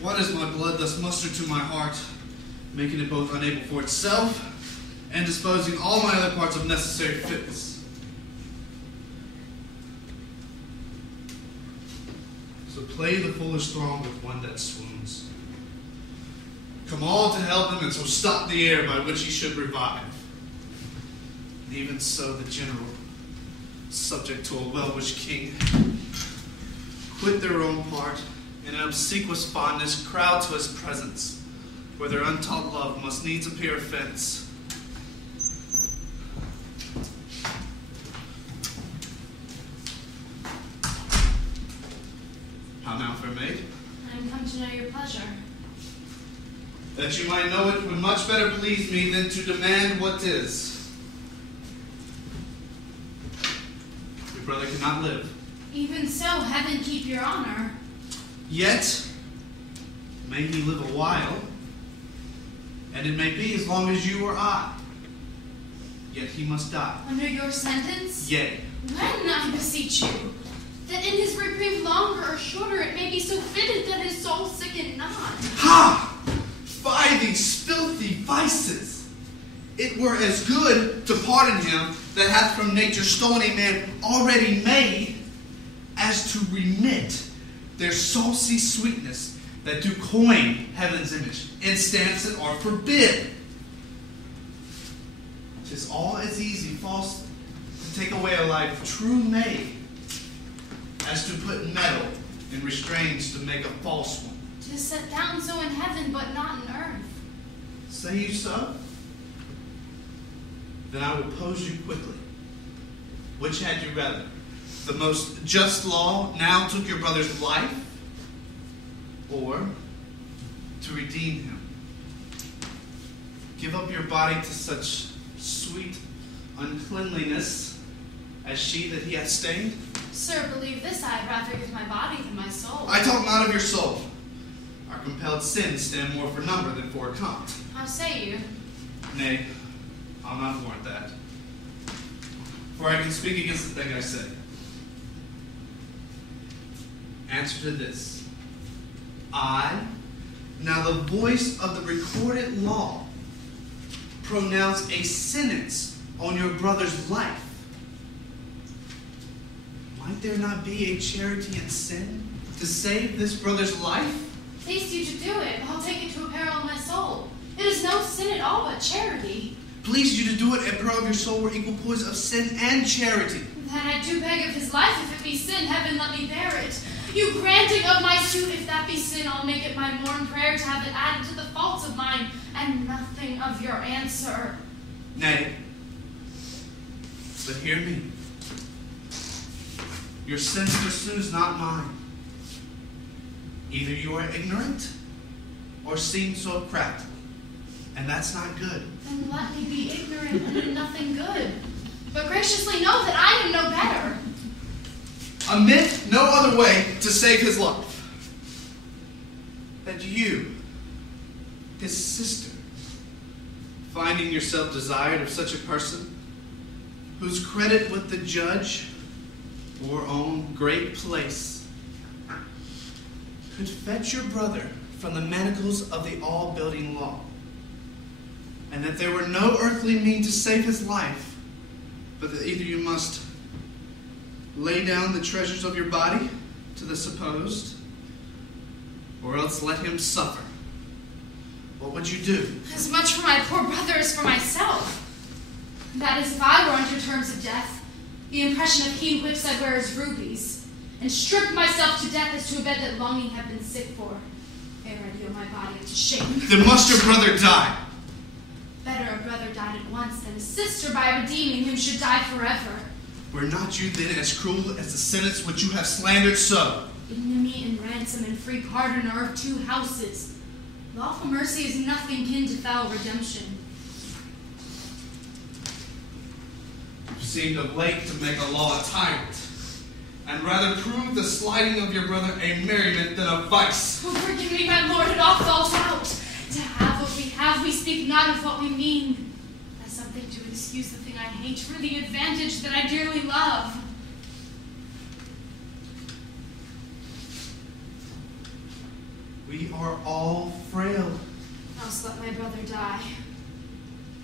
Why does my blood thus muster to my heart, making it both unable for itself and disposing all my other parts of necessary fitness? So play the foolish throng with one that swoons. Come all to help him, and so stop the air by which he should revive. And even so the general, subject to a well-wished king, quit their own part, and in obsequious fondness crowd to his presence, where their untaught love must needs appear offense. How now, fair maid? I am come to know your pleasure. That you might know it would much better please me than to demand what 'tis. Your brother cannot live. Even so, heaven keep your honor. Yet may he live a while, and it may be as long as you or I. Yet he must die. Under your sentence? Yea. When, I beseech you, that in his reprieve longer or shorter it may be so fitted that his soul sicken not. Ha! Fie these filthy vices! It were as good to pardon him that hath from nature stolen a man already made, as to remit their saucy sweetness that do coin heaven's image, instance it or forbid. 'Tis all as easy falsely to take away a life true made, as to put metal in restraints to make a false one. 'Tis set down so in heaven, but not in earth. Say you so? Then I will pose you quickly. Which had you rather? The most just law now took your brother's life, or to redeem him? Give up your body to such sweet uncleanliness as she that he hath stained? Sir, believe this, I had rather give my body than my soul. I talk not of your soul. Our compelled sins stand more for number than for account. How say you? Nay, I'll not warrant that. For I can speak against the thing I say. Answer to this. I, now the voice of the recorded law, pronounce a sentence on your brother's life. Might there not be a charity in sin to save this brother's life? Please you to do it. I'll take it to a peril of my soul. It is no sin at all, but charity. Please you to do it at peril of your soul were equal poise of sin and charity. Then I do beg of his life, if it be sin, heaven let me bear it. You granting of my suit, if that be sin, I'll make it my morn prayer to have it added to the faults of mine, and nothing of your answer. Nay, but hear me. Your sense pursues not mine. Either you are ignorant, or seem so practical, and that's not good. Then let me be ignorant and do nothing good, but graciously know that I am no better. Omit no other way to save his life. That you, his sister, finding yourself desired of such a person, whose credit with the judge or own great place could fetch your brother from the manacles of the all-building law, and that there were no earthly mean to save his life, but that either you must lay down the treasures of your body to the supposed, or else let him suffer. What would you do? As much for my poor brother as for myself. That is, if I were under terms of death, the impression of keen whips I wear as rubies, and strip myself to death as to a bed that longing have been sick for, ere I yield my body to shame. Then must your brother die. Better a brother died at once than a sister by redeeming him should die forever. Were not you then as cruel as the sentence which you have slandered so? Ignominy and ransom and free pardon are of two houses. Lawful mercy is nothing kin to foul redemption. You seemed of late to make a law a tyrant, and rather prove the slighting of your brother a merriment than a vice. Oh, forgive me, my lord, it all falls out. To have what we have, we speak not of what we mean. As something to excuse the thing I hate for the advantage that I dearly love. We are all frail. Else let my brother die.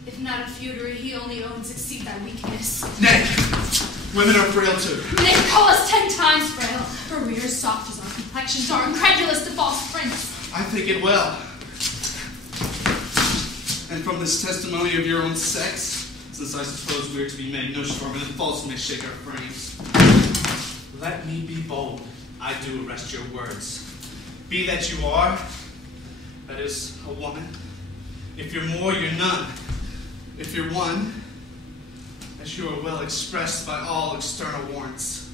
If not a feudary, he only owns exceed thy weakness. Nay, women are frail too. Nay, call us 10 times frail, for we are soft as our complexions are, incredulous to false prints. I think it well. And from this testimony of your own sex, since I suppose we are to be made no stronger than false may shake our frames, let me be bold. I do arrest your words. Be that you are, that is, a woman. If you're more, you're none. If you're one, as you are well expressed by all external warrants.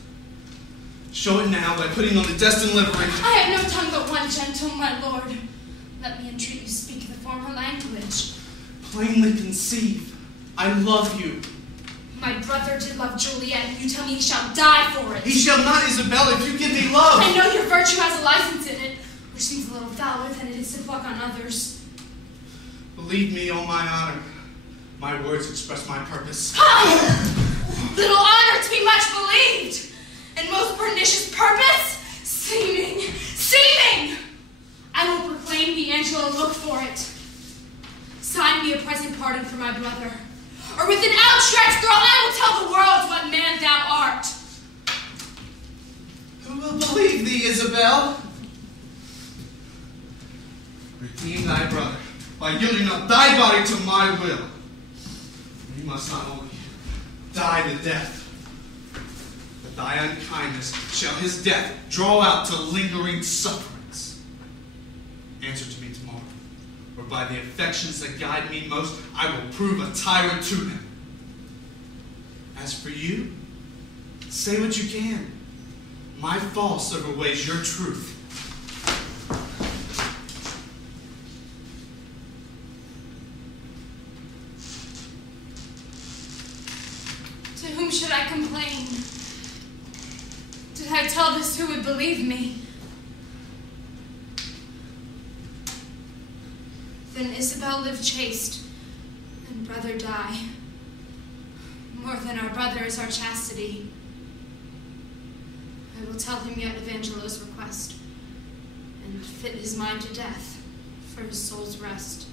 Show it now by putting on the destined livery. I have no tongue but one, gentle my lord. Let me entreat you speak the former language. Plainly conceive, I love you. My brother did love Juliet, and you tell me he shall die for it. He shall not, Isabella, if you give me love. I know your virtue has a license in it, which seems a little fouler than it is to pluck on others. Believe me, on my honor, my words express my purpose. Little honor to be much believed, and most pernicious purpose, seeming. I will proclaim the Angela, look for it. Sign me a present pardon for my brother, or with an outstretched throat I will tell the world what man thou art. Who will believe thee, Isabel? Redeem thy brother by yielding up thy body to my will. You must not only die the death, but thy unkindness shall his death draw out to lingering sufferance. Answer to me tomorrow, or by the affections that guide me most, I will prove a tyrant to him. As for you, say what you can. My false overweighs your truth. To whom should I complain? Did I tell this, who would believe me? Then Isabel live chaste, and brother die. More than our brother is our chastity. I will tell him yet of Angelo's request, and fit his mind to death for his soul's rest.